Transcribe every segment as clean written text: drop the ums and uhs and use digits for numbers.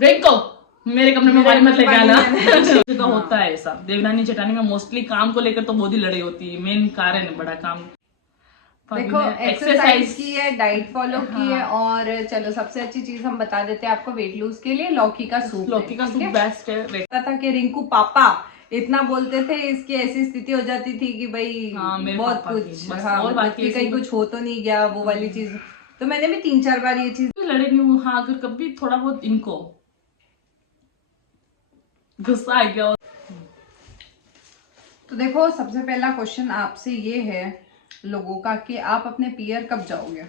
रिंको मेरे कमरे में पानी मत लेके आना। तो हाँ। होता है ऐसा, देवरानी जेठानी में मोस्टली काम को लेकर तो बहुत ही लड़ाई होती है, मेन कारण है बड़ा काम। देखो एक्सरसाइज की है, डाइट फॉलो की है, हाँ। और चलो सबसे अच्छी चीज हम बता देते हैं आपको वेट लूज के लिए, लौकी का सूप है। लौकी का सूप बेस्ट है। पता था कि रिंकू पापा इतना बोलते थे, इसकी ऐसी स्थिति हो जाती थी कि भाई हाँ, मेरे बहुत पापा की कुछ, बस, हाँ और मतलब बाकी कि कहीं ऐसी कुछ हो तो नहीं गया वो वाली चीज। तो मैंने भी 3-4 बार ये चीज लड़े नहीं हूँ। हाँ, अगर कभी थोड़ा बहुत इनको गुस्सा आ गया। तो देखो सबसे पहला क्वेश्चन आपसे ये है लोगों का कि आप अपने पियर कब जाओगे,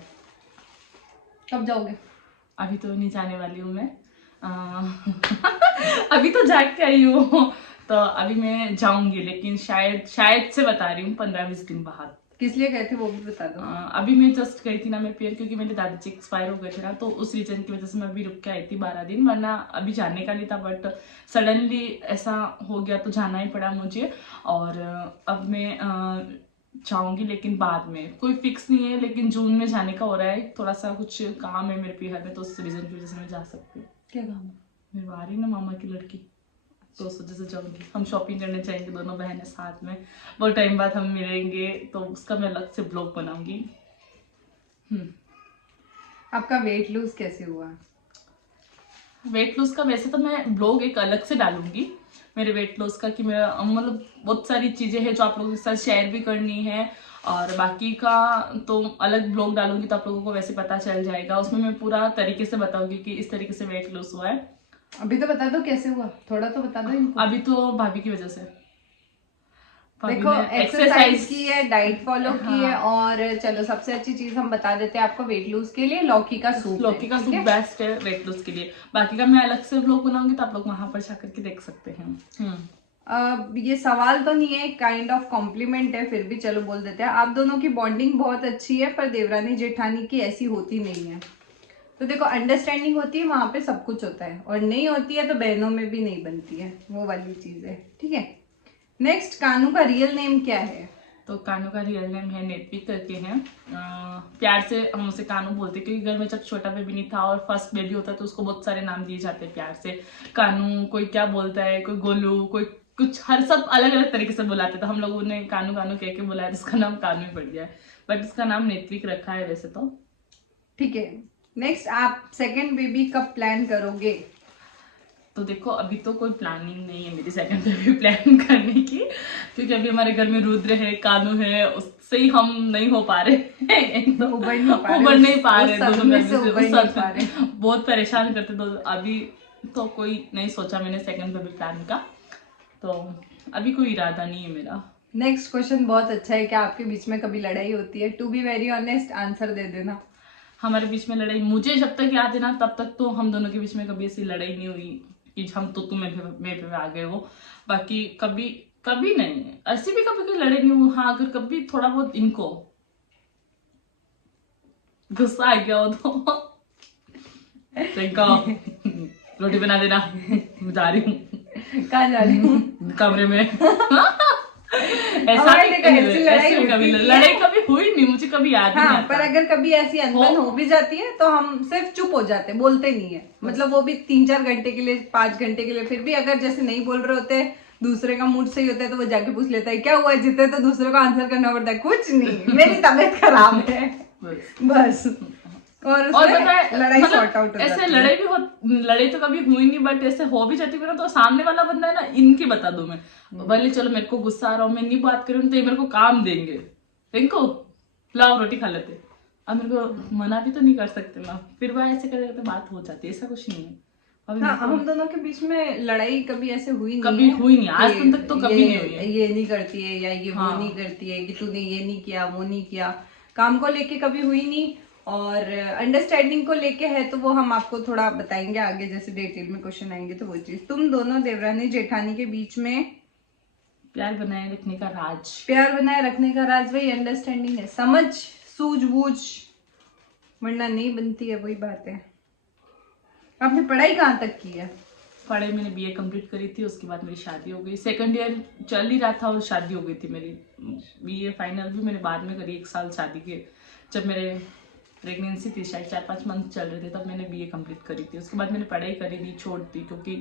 कब जाओगे? अभी तो नहीं जाने वाली हूँ मैं। अभी तो जाग के आई हूँ, तो अभी मैं जाऊंगी, लेकिन शायद से बता रही हूँ 15-20 दिन बाद। किस लिए गए थे वो भी बता दो। अभी मैं जस्ट गई थी ना मैं पियर, क्योंकि मेरे दादाजी एक्सपायर हो गए थे ना, तो उस रीजन की वजह से मैं अभी रुक के आई थी 12 दिन, वरना अभी जाने का नहीं था, बट सडनली ऐसा हो गया तो जाना ही पड़ा मुझे। और अब मैं जाऊंगी, लेकिन बाद में कोई फिक्स नहीं है, लेकिन जून में जाने का हो रहा है। थोड़ा सा कुछ काम है मेरे पियर में, तो उस रीजन की वजह से मैं जा सकती हूँ। क्या काम है? मेरे आ रही ना मामा की लड़की, तो उस वजह से जाऊंगी। हम शॉपिंग करने जाएंगे दोनों बहनें साथ में, बहुत टाइम बाद हम मिलेंगे, तो उसका मैं अलग से ब्लॉग बनाऊंगी। आपका वेट लूज कैसे हुआ? वेट लॉस का वैसे तो मैं ब्लॉग एक अलग से डालूंगी मेरे वेट लॉस का, कि मेरा मतलब बहुत सारी चीजें हैं जो आप लोगों के साथ शेयर भी करनी है, और बाकी का तो अलग ब्लॉग डालूंगी, तो आप लोगों को वैसे पता चल जाएगा। उसमें मैं पूरा तरीके से बताऊंगी कि इस तरीके से वेट लॉस हुआ है। अभी तो बता दो कैसे हुआ, थोड़ा तो बता दो इनको। अभी तो भाभी की वजह से। भाभी देखो ने एक्सरसाइज की है, डाइट फॉलो की है, हाँ, और चलो सबसे अच्छी चीज हम बता देते हैं आपको वेट लूज के लिए, लौकी का सूप है। लौकी का सूप बेस्ट है वेट लॉस के लिए। बाकी का मैं अलग से ब्लॉग बनाऊंगी, तो आप लोग वहां पर जाकर के देख सकते हैं। ये सवाल तो नहीं है, काइंड ऑफ कॉम्प्लीमेंट है, फिर भी चलो बोल देते हैं। आप दोनों की बॉन्डिंग बहुत अच्छी है, पर देवरानी जेठानी की ऐसी होती नहीं है। तो देखो अंडरस्टैंडिंग होती है वहां पे सब कुछ होता है, और नहीं होती है तो बहनों में भी नहीं बनती है, वो वाली चीज है। ठीक है, नेक्स्ट, कानू का रियल नेम क्या है? तो कानू का रियल नेम है नेत्विक करके है। प्यार से हम उसे कानू बोलते हैं, क्योंकि घर में जब छोटा बेबी नहीं था और फर्स्ट बेबी होता है, तो उसको बहुत सारे नाम दिए जाते हैं प्यार से। कानू, कोई क्या बोलता है, कोई गोलू, कोई कुछ, हर सब अलग अलग तरीके से बुलाते, तो हम लोगों ने कानू कानू कह के बुलाया, तो उसका नाम कानू ही पड़ गया है, बट उसका नाम नेत्विक रखा है वैसे तो। ठीक है, नेक्स्ट, आप सेकंड बेबी कब प्लान करोगे? तो देखो अभी तो कोई प्लानिंग नहीं है मेरी सेकंड बेबी प्लान करने की, क्योंकि अभी हमारे घर में रुद्र है, कानू है, उससे ही हम नहीं हो पा रहे हैं। एकदम उबर नहीं पा रहे, उबर नहीं पा उस रहे, सदमे दोनों से गर्मी उबर से नहीं पा रहे। बहुत परेशान करते, तो अभी तो कोई नहीं सोचा मैंने सेकंड बेबी प्लान का, तो अभी कोई इरादा नहीं है मेरा। नेक्स्ट क्वेश्चन बहुत अच्छा है, क्या आपके बीच में कभी लड़ाई होती है? To be very honest answer दे देना। हमारे बीच में लड़ाई मुझे जब तक याद है ना, तब तक तो हम दोनों के बीच में कभी ऐसी लड़ाई नहीं हुई कि हम तो तुम्हें मैं पे आ गए हो। बाकी कभी कभी नहीं, ऐसी भी कभी कोई लड़ाई नहीं हुई। हाँ, अगर कभी थोड़ा बहुत इनको गुस्सा आ गया हो तो रिंका रोटी बना देना, मैं जा रही हूँ कहाँ जा रही हूँ? कमरे में। ऐसा हमारे भी देखो, ऐसी लड़ाई ऐसी भी कभी होती लड़ाई है। कभी हुई नहीं, मुझे कभी याद नहीं हाँ, आता। पर अगर कभी ऐसी अनबन हो भी जाती है तो हम सिर्फ चुप हो जाते हैं, बोलते नहीं है, मतलब वो भी 3-4 घंटे के लिए, 5 घंटे के लिए। फिर भी अगर जैसे नहीं बोल रहे होते, दूसरे का मूड सही होता है, तो वो जाके पूछ लेता है क्या हुआ जितने, तो दूसरे को आंसर करना पड़ता है कुछ नहीं, मेरी तबीयत खराब है, बस। और उसमें लड़ाई सॉर्ट आउट हो ऐसे जाती है। लड़ाई भी हो, लड़ाई तो कभी हुई नहीं, बट ऐसे हो भी जाती है ना, तो सामने वाला बंदा है ना, इनकी बता दूं मैं, भले चलो मेरे को गुस्सा आ रहा हूँ, मैं नहीं बात करूँ, तो ये मेरे को काम देंगे, इनको लाओ रोटी खा लेते। अब मेरे को मना भी तो नहीं कर सकते ना, फिर वह ऐसे करते बात हो जाती है, ऐसा कुछ नहीं है। अभी हाँ, मेरे को हम दोनों के बीच में लड़ाई कभी ऐसे हुई नहीं कभी है हुई नहीं, आज कि तक तो कभी नहीं हुई है। ये नहीं करती है या ये हाँ। वो नहीं करती है, कि तूने ये नहीं किया वो नहीं किया, काम को लेके कभी हुई नहीं। और अंडरस्टैंडिंग को लेके है तो वो हम आपको थोड़ा बताएंगे आगे, जैसे डिटेल में क्वेश्चन आएंगे तो वो चीज। तुम दोनों देवरानी जेठानी के बीच में प्यार बनाए रखने का राज, प्यार बनाए रखने का राज वही अंडरस्टैंडिंग है, समझ सूझबूझ, वरना नहीं बनती है, वही बात है। आपने पढ़ाई कहाँ तक की है? पढ़ाई मैंने बीए कंप्लीट करी थी, उसके बाद मेरी शादी हो गई, सेकंड ईयर चल ही रहा था और शादी हो गई थी मेरी। बीए फाइनल भी मैंने बाद में करी, 1 साल शादी के, जब मेरे प्रेगनेंसी थी शायद 4-5 मंथ चल रहे थे, तब मैंने BA कंप्लीट करी थी। उसके बाद मैंने पढ़ाई करी नहीं, छोड़ दी, क्योंकि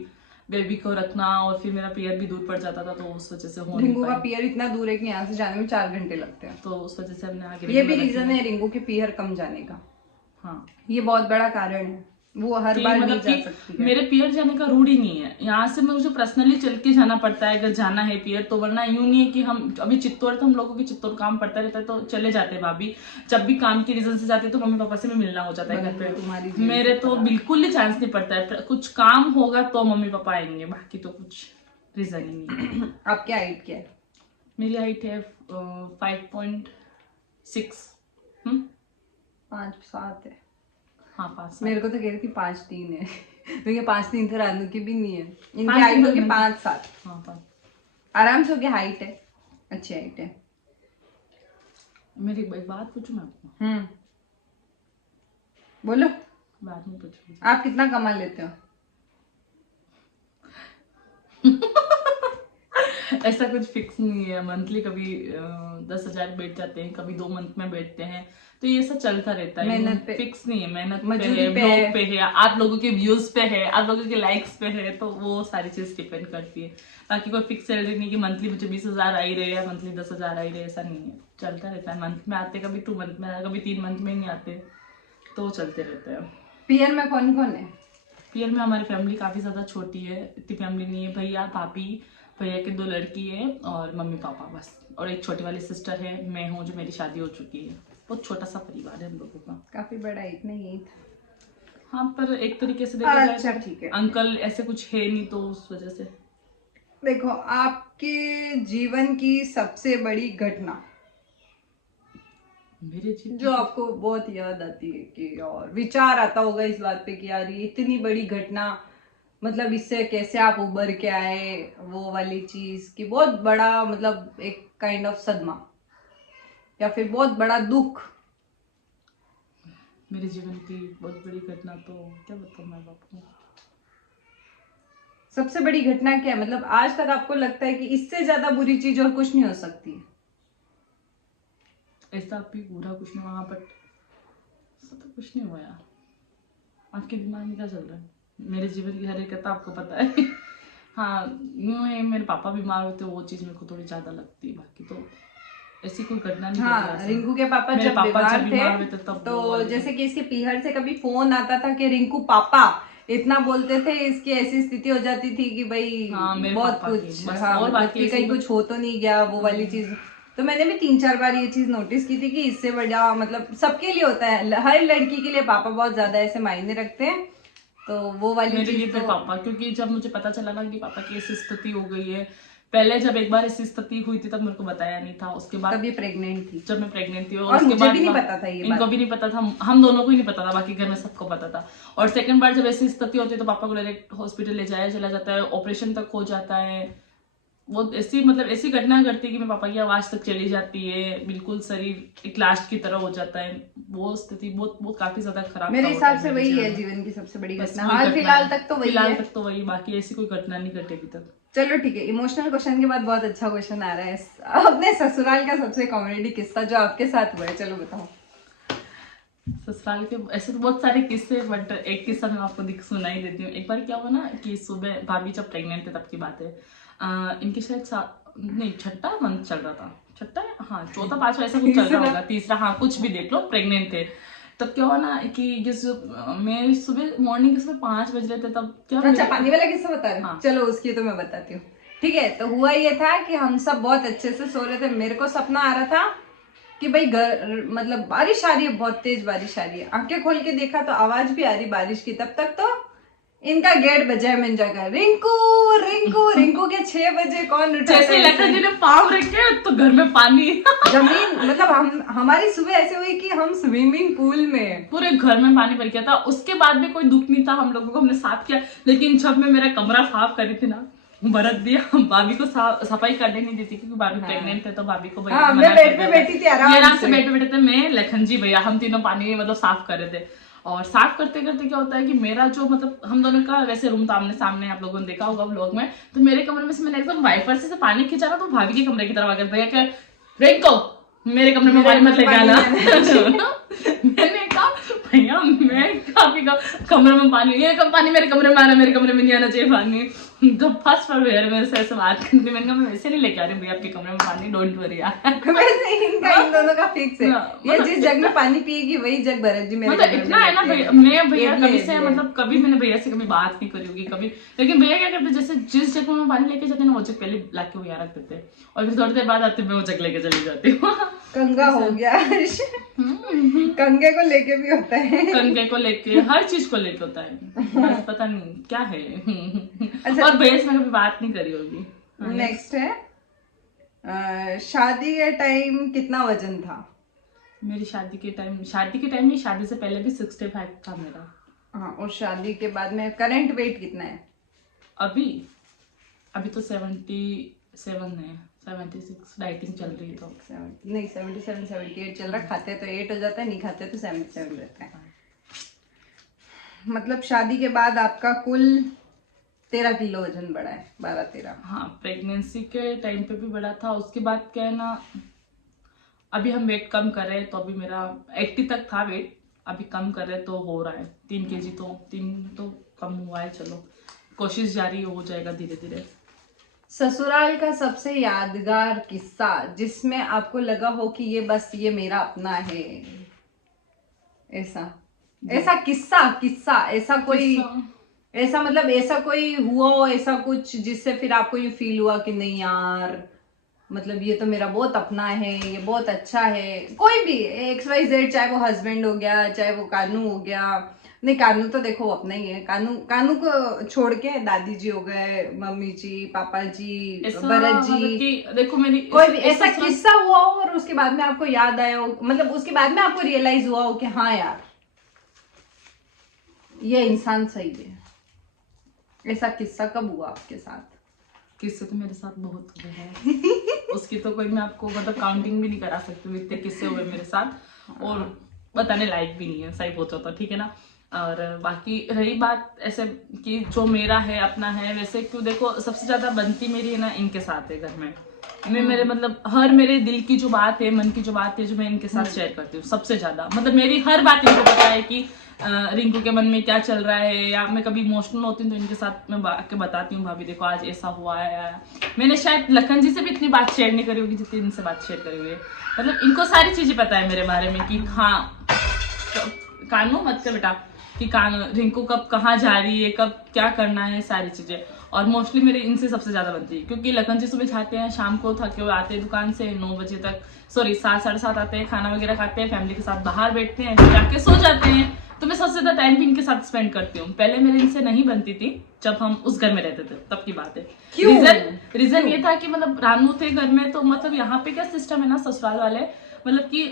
बेबी को रखना और फिर मेरा पीरियड भी दूर पड़ जाता था, तो उस वजह से हो नहीं रिंकू का पाया। पीयर इतना दूर है कि यहाँ से जाने में 4 घंटे लगते हैं, तो उस वजह से हमने आगे ये भी रीजन है रिंकू के पीयर कम जाने का। हाँ, ये बहुत बड़ा कारण है, वो हर कि बार नहीं मतलब जा कि सकती है। मेरे पियर जाने का रूढ़ ही नहीं है, यहाँ से मुझे पर्सनली चल के जाना पड़ता है अगर जाना है पियर तो, वरना यूं नहीं है कि हम अभी चित्तौड़, तो हम लोगों की चित्तौड़ काम पड़ता रहता है तो चले जाते हैं भाभी, जब भी काम की रीजन से जाते हैं तो मम्मी पापा से भी मिलना हो जाता है घर तुम्हारी पे। मेरे तो बिल्कुल ही चांस नहीं पड़ता है, कुछ काम होगा तो मम्मी पापा आएंगे, बाकी तो कुछ रीजन ही नहीं है। आपकी हाइट क्या है? मेरी हाइट है 5.6। 5'7" है। हाँ 5। मेरे को तो कह रही थी 5'3" है क्योंकि 5'3" तो रानू की भी नहीं है, इनकी 5'3" हाइट होगी 5'7", हाँ 5। आराम से होगी हाइट है, अच्छी हाइट है। मेरी एक बात पूछूं मैं आपको? बोलो। बाद में पूछूंगी। आप कितना कमा लेते हो? ऐसा कुछ फिक्स नहीं है, मंथली कभी 10,000 बैठ जाते हैं, कभी 2 मंथ में बैठते हैं, तो ये सब चलता रहता है, मेहनत पे, फिक्स नहीं है। मेहनत पे मजदूरी है, पे ब्लॉग पे है, आप लोगों के व्यूज पे है, आप लोगों के लाइक्स पे है, तो वो सारी चीज डिपेंड करती है। बाकी कोई फिक्स सैलरी नहीं कि मंथली मुझे 20,000 आई रहे या मंथली 10,000 आई रहे, ऐसा नहीं है, चलता रहता है। मंथ में आते, कभी 2 मंथ में, कभी 3 मंथ में नहीं आते, तो चलते रहते हैं। पीयर में कौन कौन है? पीयर में हमारी फैमिली काफी ज्यादा छोटी है, इतनी फैमिली नहीं है। भैया भाभी, भैया की 2 लड़की है और मम्मी पापा बस, और एक छोटी वाली सिस्टर है, मैं हूँ जो मेरी शादी हो चुकी है। बहुत छोटा सा परिवार है हम लोगों का। काफी बड़ा इतना ही था। हाँ, पर एक तरीके से देखा जाए अच्छा तो ठीक है। अंकल ऐसे कुछ है नहीं, तो उस वजह से। देखो, आपके जीवन की सबसे बड़ी घटना मेरे जीवन जो आपको बहुत याद आती है कि और विचार आता होगा इस बात पे कि यार ये इतनी बड़ी घटना, मतलब इससे कैसे आप उबर के आए, वो वाली चीज की बहुत बड़ा, मतलब एक काइंड ऑफ सदमा या फिर बहुत बड़ा दुख। मेरे जीवन की बहुत बड़ी घटना तो क्या बताऊँ मैं आपको। सबसे बड़ी घटना क्या है, मतलब आज तक आपको लगता है कि इससे ज्यादा बुरी चीज और कुछ नहीं हो सकती? ऐसा भी पूरा कुछ नहीं वहां, बट ऐसा तो कुछ नहीं हुआ यार। आपके दिमाग में क्या चल रहा है? मेरे जीवन की हर एक कथा आपको पता है। हाँ, यूं है, मेरे पापा बीमार होते, वो चीज मेरे को थोड़ी ज्यादा लगती है, बाकी तो ऐसी कोई घटना नहीं। हाँ, रिंकू के पापा मेरे जब पापा बीमार जब थे बीमार हुए थे तब वो तो वाली जैसे कि इसके पीहर से कभी फोन आता था कि रिंकू पापा, इतना बोलते थे, इसकी ऐसी स्थिति हो जाती थी कि भाई हाँ, मेरे बहुत पापा की, कुछ, बस, हाँ, और मतलब बाकी कि ऐसी कहीं कुछ हो तो नहीं गया, वो वाली चीज। तो मैंने भी 3-4 बार ये चीज नोटिस की थी कि इससे बड़ा, मतलब सबके लिए होता है, हर लड़की के लिए पापा बहुत ज्यादा ऐसे मायने रखते हैं, तो वो वाली मेरे लिए चीज फिर पापा, क्योंकि जब मुझे पता चला ना कि पापा की ऐसी स्थिति हो गई है, पहले जब एक बार ऐसी स्थिति हुई थी तब मेरे को बताया नहीं था, उसके बाद तब ये प्रेग्नेंट थी, जब मैं प्रेग्नेंट थी, और उसके मुझे बाद भी नहीं पता था ये इनको बात। भी नहीं पता था, हम दोनों को ही नहीं पता था, बाकी घर में सबको पता था। और सेकंड बार जब ऐसी स्थिति होती है तो पापा को डायरेक्ट हॉस्पिटल ले जाया चला जाता है, ऑपरेशन तक हो जाता है। वो ऐसी, मतलब ऐसी घटना करती है कि मेरे पापा की आवाज तक चली जाती है, बिल्कुल शरीर एक लास्ट की तरह हो जाता है। वो स्थिति बहुत बहुत काफी ज्यादा खराब मेरे था हिसाब वो से time वही मेरे है जीवन में। जीवन की सबसे बड़ी बस घटना, वही हाल घटना फिलहाल है। तक तो वही फिलहाल है। तक तो वही, बाकी ऐसी कोई घटना नहीं घटी अभी तक। चलो ठीक है, इमोशनल क्वेश्चन के बाद बहुत अच्छा क्वेश्चन आ रहा है, अपने ससुराल का सबसे कॉमेडी किस्सा जो आपके साथ हुआ है, चलो बताओ। ससुराल के ऐसे तो बहुत सारे किस्से, बट एक किस्सा मैं आपको सुना ही देती हूँ। एक बार क्या हुआ ना कि सुबह भाभी जब प्रेग्नेंट थे तब की बात है, इनके शायद नहीं 6ठा मंथ चल रहा था, 6ठा, हाँ 4था 5वां ऐसा कुछ चल रहा होगा, 3रा, हाँ कुछ भी देख लो, प्रेग्नेंट थे। तब क्या हुआ ना कि मैं सुबह मॉर्निंग के सुबह 5 बज रहे थे, तब क्या अच्छा, पानी वाला किस्सा बता रहे हो? हाँ। चलो उसकी तो मैं बताती हूँ। ठीक है, तो हुआ ये था कि हम सब बहुत अच्छे से सो रहे थे, मेरे को सपना आ रहा था कि भाई मतलब बारिश आ रही है, बहुत तेज बारिश आ रही है। आंखें खोल के देखा तो आवाज भी आ रही बारिश की, तब तक तो इनका गेट बजा है, मैंने जाकर रिंकू रिंकू रिंकू के 6 बजे कौन उठा? जैसे लखन जी ने पाँव रखे तो घर में पानी जमीन, मतलब हमारी सुबह ऐसे हुई कि हम स्विमिंग पूल में, पूरे घर में पानी भर गया था। उसके बाद भी कोई दुख नहीं था हम लोगों को, हमने साफ किया, लेकिन जब मैं मेरा कमरा साफ करी थी ना, बरत दिया, भाभी को सफाई करने नहीं देती क्योंकि भाभी प्रेग्नेंट थे, तो भाभी को भैया हाँ, मैं बेड पे बैठी थी आराम से बैठे बैठे थे, मैं लखन जी भैया हम तीनों पानी मतलब साफ कर रहे थे। और साफ करते करते क्या होता है कि मेरा जो, मतलब हम दोनों का वैसे रूम था आमने सामने, आप लोगों ने देखा होगा व्लॉग में, तो मेरे कमरे में से मैंने एकदम वाइपर से पानी खींचा ना, तो भाभी के कमरे की तरफ आकर भैया क्या, रिंकू मेरे कमरे में पानी मत लेके आना। मैंने कहा भैया मैं काफी कमरे में पानी, ये कब पानी मेरे कमरे में आ रहा है, मेरे कमरे में नहीं आना चाहिए पानी। तो फर्स्ट बार भैया मेरे से ऐसे बात करते, मैंने कहा मैं वैसे नहीं लेके आ रही भैया आपके कमरे में पानी, डोंट वरी यार। वैसे इन दोनों का फिक्स है, ये जिस जग में पानी पिएगी वही जग भरत जी मेरे मतलब इतना है ना भैया, मैं भैया कभी से मतलब कभी मैंने भैया से कभी बात नहीं करी होगी कभी, लेकिन भैया क्या करते जैसे जिस जग में पानी लेके जाते हैं ना वो जग पहले लाके वो यहाँ रख देते हैं और फिर थोड़ी देर बाद आते मैं वो जग लेके चली जाती हूँ। कंगा हो गया। कंगे को लेके भी होता है, कंगे को लेके हर चीज को लेके होता है, बस पता नहीं क्या है। अच्छा। और भैया से मैं कभी बात नहीं करी होगी। नेक्स्ट है शादी के टाइम कितना वजन था? मेरी शादी के टाइम नहीं, शादी से पहले भी 65 था मेरा। हाँ, और शादी के बाद में करंट वेट कितना है? अभी तो 77 है, 76 डाइटिंग चल रही है तो नहीं 77 78 चल रहा, खाते तो 8 हो जाता है, नहीं खाते तो 77 रहता है। मतलब शादी के बाद आपका कुल 13 किलो वजन बढ़ा है, 12-13। हाँ, प्रेगनेंसी के टाइम पे भी बढ़ा था, उसके बाद क्या है ना अभी हम वेट कम कर रहे हैं, तो अभी मेरा 80 तक था वेट, अभी कम कर रहे तो हो रहा है 3 kg तो कम हुआ है। चलो कोशिश जारी हो जाएगा धीरे धीरे। ससुराल का सबसे यादगार किस्सा जिसमें आपको लगा हो कि ये बस ये मेरा अपना है, ऐसा किस्सा ऐसा कोई ऐसा मतलब ऐसा कोई हुआ हो, ऐसा कुछ जिससे फिर आपको ये फील हुआ कि नहीं यार मतलब ये तो मेरा बहुत अपना है, ये बहुत अच्छा है, कोई भी XYZ, चाहे वो हस्बैंड हो गया, चाहे वो कानू हो गया। नहीं कानू तो देखो अपना ही है, कानू को छोड़ के दादी जी हो गए, मम्मी जी, पापा जी, भरत जी, देखो मेरी कोई भी ऐसा किस्सा हुआ हो और उसके बाद में आपको याद आया हो, मतलब उसके बाद में आपको रियलाइज हुआ हो कि हाँ यार ये इंसान सही है। ऐसा किस्सा कब हुआ आपके साथ? किस्से तो मेरे साथ बहुत हुए हैं। उसकी तो कोई मैं आपको मतलब काउंटिंग भी नहीं करा सकती हूँ, इतने किस्से हुए मेरे साथ और बताने लायक भी नहीं है, सही पूछो तो, ठीक है ना। और बाकी रही बात ऐसे कि जो मेरा है अपना है, वैसे क्यों देखो सबसे ज्यादा बनती मेरी है ना इनके साथ है घर में। मैं मेरे मतलब हर मेरे दिल की जो बात है, मन की जो बात है, जो मैं इनके साथ शेयर करती हूँ सबसे ज्यादा, मतलब मेरी हर बात इनको पता है कि रिंकू के मन में क्या चल रहा है, या मैं कभी इमोशनल होती हूँ तो इनके साथ मैं के बताती हूँ भाभी देखो आज ऐसा हुआ है। मैंने शायद लखन जी से भी इतनी बात शेयर नहीं करी होगी जितनी इनसे बात शेयर करी हुई है। मतलब इनको सारी चीजें पता है मेरे बारे में कि हाँ कानू मत कर बेटा, कि रिंकू कब कहाँ जा रही है, कब क्या करना है, सारी चीजें। और मोस्टली मेरे इनसे सबसे ज्यादा बनती है क्योंकि लखन जी सुबह जाते हैं, शाम को थके हुए आते हैं दुकान से 9 बजे तक, सॉरी 7-7:30 आते हैं, खाना वगैरह खाते हैं, फैमिली के साथ बाहर बैठते हैं, फिर जाके सो जाते हैं। तो मैं सबसे ज्यादा टाइम भी इनके साथ स्पेंड करती हूँ। पहले मेरे इनसे नहीं बनती थी जब हम उस घर में रहते थे, तब की बात है। रीजन ये था कि मतलब रानू थे घर में, तो मतलब यहाँ पे क्या सिस्टम है ना ससुराल वाले, मतलब कि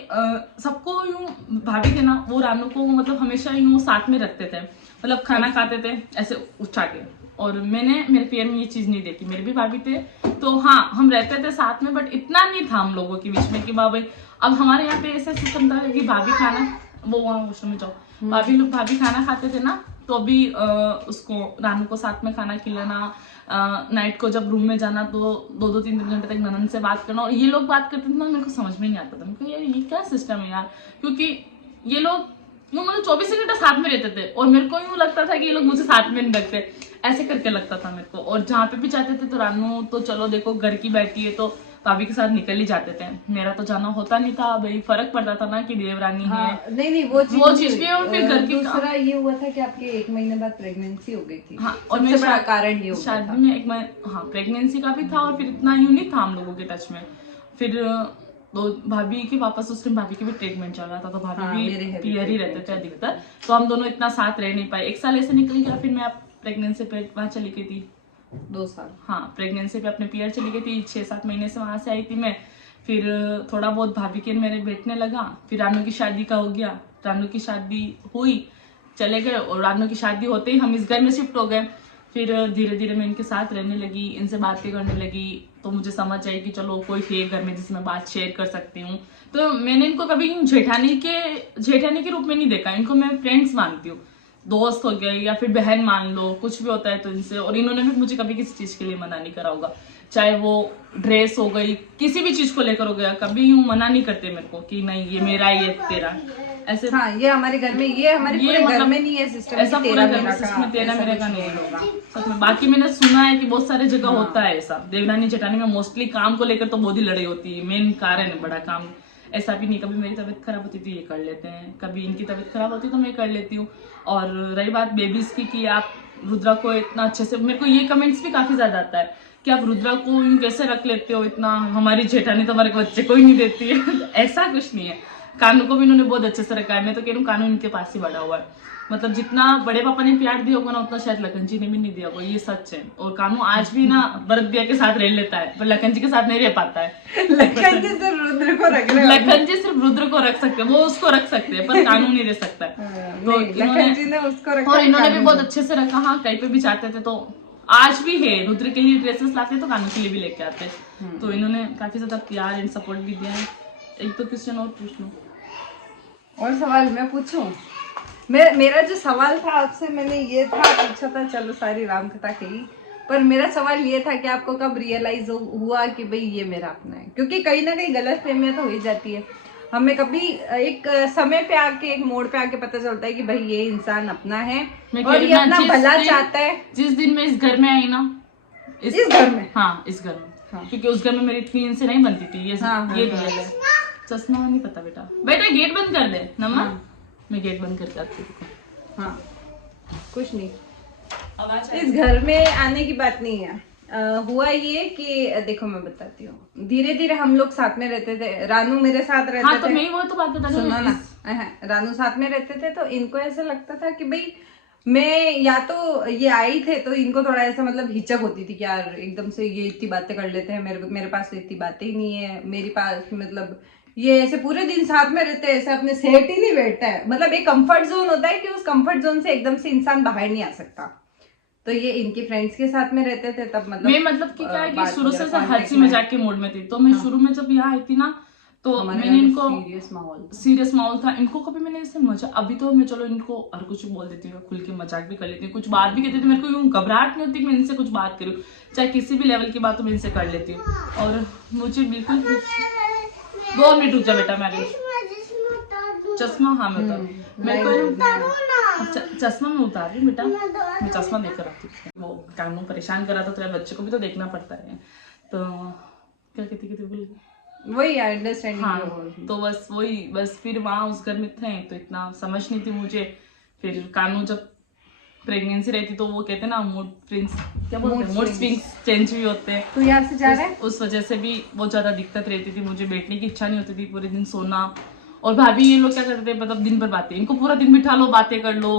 सबको यूं भाभी थे ना वो रानू को मतलब हमेशा यूं साथ में रखते थे, मतलब खाना खाते थे ऐसे उठा के। और मैंने मेरे पियर में ये चीज नहीं देखी, मेरे भी भाभी थे तो हाँ हम रहते थे साथ में, बट इतना नहीं था हम लोगों के बीच में कि भाई। अब हमारे यहाँ पे ऐसा सिस्टम था कि भाभी खाना वो वहाँ वॉशरूम में जाओ, भाभी खाना खाते थे ना, तो अभी उसको रानू को साथ में खाना खिलाना, नाइट को जब रूम में जाना तो 2-3 घंटे तक ननन से बात करना, और ये लोग बात करते थे ना मेरे को समझ में नहीं आता था, मेरे को यार ये क्या सिस्टम है यार, क्योंकि ये लोग यूँ मतलब 24 घंटे साथ में रहते थे और मेरे को यूँ लगता था कि ये लोग मुझे साथ में नहीं रखते, ऐसे करके लगता था मेरे को। और जहाँ पे भी जाते थे तो रानू तो चलो देखो घर की बैठी है तो भाभी के साथ निकल ही जाते थे, मेरा तो जाना होता नहीं था भाई, फर्क पड़ता था ना कि देवरानी हाँ, है। नहीं वो चीज भी है। और फिर घर की दूसरा ये हुआ था कि आपके 1 महीने बाद प्रेगनेंसी हो गई थी। हाँ, और सबसे बड़ा कारण ये शादी में 1 महीने हाँ प्रेगनेंसी का भी था, और फिर इतना यूं नहीं था हम लोगों के टच में। फिर तो भाभी के वापस उस टाइम भाभी के भी ट्रीटमेंट चल रहा था, तो भाभी भी पियर ही रहते थे अधिकतर, तो हम दोनों इतना साथ रह नहीं पाए। 1 साल ऐसे निकल गया, फिर मैं प्रेगनेंसी पे वहाँ चली गई थी 2 साल। हाँ, प्रेगनेंसी पे अपने पियर चली गई थी, 6-7 महीने से वहां से आई थी मैं। फिर थोड़ा बहुत भाभी के मेरे बैठने लगा, फिर रानू की शादी का हो गया, रानू की शादी हुई, चले गए, और रानू की शादी होते ही हम इस घर में शिफ्ट हो गए। फिर धीरे धीरे मैं इनके साथ रहने लगी, इनसे बातें करने लगी, तो मुझे समझ आई कि चलो कोई है घर में जिसमें बात शेयर कर सकती हूँ। तो मैंने इनको कभी जेठानी के रूप में नहीं देखा, इनको मैं फ्रेंड्स मानती हूँ, दोस्त हो गए या फिर बहन मान लो, कुछ भी होता है तो इनसे। और इन्होंने भी मुझे कभी किसी चीज के लिए मना नहीं करा होगा, चाहे वो ड्रेस हो गई, किसी भी चीज को लेकर हो गया, कभी यूं मना नहीं करते मेरे को कि नहीं ये मेरा ये तेरा, ऐसे हाँ, ये हमारे घर में, ये हमारे ये पूरे घर मतलब में नहीं है सिस्टम ऐसा कि पूरा तेरा घर में मेरा का, सिस्टम तेरा ऐसा मेरे कुछ का नहीं नहीं होगा। होगा सच में। बाकी मैंने सुना है कि बहुत सारे जगह होता है ऐसा, देवरानी जेठानी में मोस्टली काम को लेकर तो बहुत ही लड़ाई होती है, मेन कारण है बड़ा काम। ऐसा भी नहीं, कभी मेरी तबीयत खराब होती थी ये कर लेते हैं, कभी इनकी तबीयत खराब होती तो मैं कर लेती हूँ। और रही बात बेबीज की कि आप रुद्रा को इतना अच्छे से, मेरे को ये कमेंट्स भी काफी ज्यादा आता है कि आप रुद्रा को यूं कैसे रख लेते हो इतना, हमारी जेठानी तो हमारे बच्चे को ही नहीं देती है। ऐसा कुछ नहीं है, कानू को भी इन्होंने बहुत अच्छे से रखा है। मैं तो कह रही हूँ कानू इनके पास ही बड़ा हुआ है, मतलब जितना बड़े पापा ने प्यार दिया होगा ना उतना शायद लखन जी ने भी नहीं दिया होगा, ये सच है। और कानू आज भी ना भरत भैया के साथ रह लेता है पर लखन जी के साथ नहीं रह पाता है। लखन जी सिर्फ रुद्र को रख रहे हैं। लखन जी सिर्फ रुद्र को रख सकते हैं, वो उसको रख सकते हैं पर कानू नहीं रह सकता है। तो नहीं, लखन जी ने उसको रखा और है, इन्होंने भी कानू बहुत को। अच्छे से रखा। हाँ, कहीं पे भी जाते थे तो आज भी है, रुद्र के लिए ड्रेसेस लाते तो कानू के लिए भी लेके आते। तो इन्होंने काफी ज्यादा प्यार एंड सपोर्ट भी दिया है। एक तो क्वेश्चन और पूछ लो। और सवाल मैं पूछूं? मेरा जो सवाल था आपसे, मैंने ये था पूछा था, चलो सारी राम कथा कही, पर मेरा सवाल ये था कि आपको कब रियलाइज हुआ कि भाई ये मेरा अपना है? क्योंकि कहीं ना कहीं गलत फहमियां तो हो ही जाती है हमें, कभी एक समय पे आके, एक मोड़ पे आके पता चलता है कि भाई ये इंसान अपना है मैं और कह रही ये हूँ ना, अपना भला चाहता है। जिस दिन मैं इस घर में आई ना, इस घर में, हाँ इस घर में, हाँ। क्योंकि उस घर में मेरी इतनी इनसे नहीं बनती थी। ये हाँ, ये हाँ, रियल है। चश्मा नहीं पता बेटा, बेटा गेट बंद कर दे नम्मा। मैं गेट बंद करके आती हूँ। हाँ, कुछ नहीं, आवाज इस घर में आने की बात नहीं है। हुआ ये कि देखो मैं बताती हूँ, धीरे धीरे हम लोग साथ में रहते थे, रानू मेरे साथ रहते हाँ, तो थे। मैं ही वो तो बात बता रही सुनो हूँ। ना, रानू साथ में रहते थे, तो इनको ऐसा लगता था कि भाई मैं, या तो ये आई थे तो इनको थोड़ा ऐसा मतलब हिचक होती थी कि यार एकदम से ये इतनी बातें कर लेते हैं, मेरे पास तो इतनी बातें ही नहीं है, मेरे पास मतलब ये ऐसे पूरे दिन साथ में रहते हैं, ऐसे अपने सेट ही नहीं बैठता है। मतलब एक कंफर्ट जोन होता है कि उस कंफर्ट जोन से एकदम से इंसान बाहर नहीं आ सकता। तो ये इनके फ्रेंड्स के साथ में रहते थे तब, मतलब मैं मतलब कि क्या है कि बात शुरू से वगैरह हंसी contact में। मजाक के मूड में थी। तो मैं शुरू में जब यहाँ आई थी ना, तो हमारे मैंने घर में इनको सीरियस माहौल था। इनको कभी मैंने ऐसे मजा, अभी तो मैं चलो इनको हर कुछ बोल देती हूँ, खुल के मजाक भी कर लेती हूँ, कुछ बात भी कहती थी, मेरे को यूं घबराहट नहीं होती कि मैं इनसे कुछ बात करूँ, चाहे किसी भी लेवल की बात तो मैं इनसे कर लेती हूँ। और मुझे बिल्कुल 2 मिनट रुक जा बेटा, मैं चश्मा, हाँ मैं उतार, मेरे को चश्मा मैं उतार रही हूँ बेटा, मैं चश्मा देकर रखती हूँ। वो कानू परेशान कर रहा था, तो बच्चे को भी तो देखना पड़ता है। तो क्या कहती बोल, वही अंडरस्टैंडिंग। हाँ, तो बस वही, बस फिर वहाँ उस घर में थे तो इतना समझ नहीं थी मुझे। फिर कानू जब प्रेगनेंसी रहती तो वो कहते हैं ना मूड स्विंग्स, क्या बोलते हैं, मूड स्विंग्स चेंज भी होते हैं। तो यहाँ से जा रहा है, उस वजह से भी बहुत ज्यादा दिक्कत रहती थी, मुझे बैठने की इच्छा नहीं होती थी, पूरे दिन सोना। और भाभी ये लोग क्या करते हैं, मतलब दिन भर बातें, इनको पूरा दिन बिठा लो, बातें कर लो।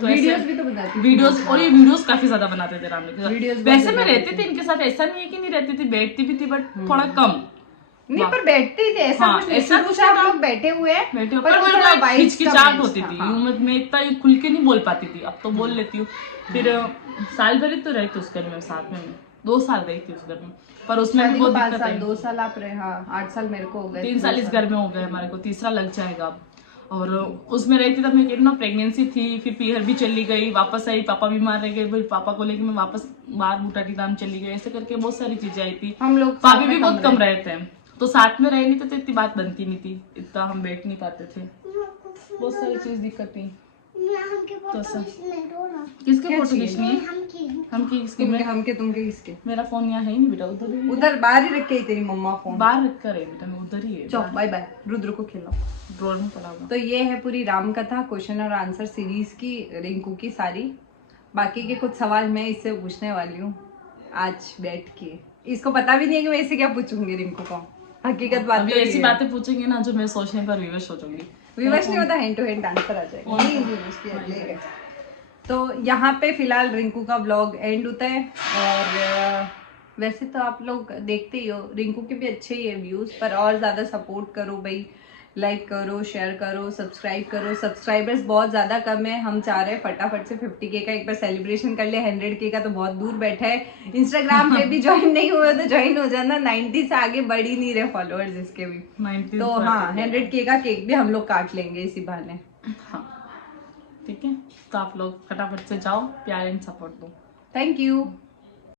तो वीडियोस भी तो बनाती थी। वीडियोस, और ये वीडियोस काफी ज्यादा बनाते थे राम के वीडियोस साथ। वैसे मैं रहती थी इनके साथ, ऐसा नहीं है कि नहीं रहती थी, बैठती भी थी बट थोड़ा कम। नहीं, पर बैठते ही थे, ऐसा हाँ, कुछ नहीं, ऐसा शुरू कुछ से आप नहीं था। लोग बैठे हुए हैं, बैठे पर पर वो थोड़ा vibes हिचकिचाहट का होती match थी। था, हाँ। मैं इतना खुल के नहीं बोल पाती थी, अब तो बोल लेती हूँ। फिर साल भर ही तो रही थी उस घर में साथ में, 2 साल रही थी उस घर में, पर उसमें भी बहुत दिक्कत है। 2 साल आप रहे, हाँ 8 साल मेरे को हो गए, 3 साल इस घर में हो गए हमारे को, तीसरा लग जाएगा अब। और उसमें रहती तब मैं कह रही ना, प्रेगनेंसी थी, फिर पीहर भी चली गई, वापस आई, पापा बीमार रह गए, फिर पापा को लेकर मैं वापस बाहर बूटाटी धाम चली गई, ऐसे करके बहुत सारी चीजें आई थी। हम लोग पापी भी बहुत कम रहे थे, तो साथ में रहे नहीं थे तो इतनी बात बनती नहीं थी, इतना हम बैठ नहीं पाते थे, बहुत सारी चीज दिक्कत थी। तो किसके फोटो खींचनी है? हम की किसके? तुम के किसके? मेरा फोन यहाँ है नहीं बेटा, उधर ही, उधर बाहर ही रखे ही तेरी मम्मा फोन, बाहर रख कर है बेटा, मैं उधर ही है। चलो बाय बाय, रुद्र को खिलाओ, ड्रॉर में पड़ा हुआ। तो ये है पूरी राम कथा क्वेश्चन और आंसर सीरीज की, रिंकू की सारी। बाकी के कुछ सवाल मैं इससे पूछने वाली हूँ आज बैठ के, इसको पता भी नहीं है कि मैं इससे क्या पूछूंगी रिंकू को, हकीकत बात अभी तो ऐसी ये है। बातें पूछेंगे ना जो मैं सोचने पर विवश हो जाऊंगी। विवश नहीं होता, हैंड टू हैंड आंसर आ जाएगा, नहीं विवश भी आ जाएगा। तो यहाँ पे फिलहाल रिंकू का व्लॉग एंड होता है। और वैसे तो आप लोग देखते ही हो, रिंकू के भी अच्छे ही है व्यूज, पर और ज्यादा सपोर्ट करो भाई, लाइक करो, शेयर करो, सब्सक्राइब करो। सब्सक्राइबर्स बहुत ज्यादा कम है, हम चाह रहे हैं फटाफट से 50K का एक बार सेलिब्रेशन कर ले, 100K का तो बहुत दूर बैठा है। इंस्टाग्राम पे भी ज्वाइन नहीं हुए तो ज्वाइन हो जाना, 90 से आगे बढ़ ही नहीं रहे फॉलोअर्स इसके भी। 90 तो हाँ, 100K का केक भी हम लोग काट लेंगे इसी बहाने। हाँ ठीक है, तो आप लोग फटाफट से जाओ, प्यार एंड सपोर्ट दो। Thank you.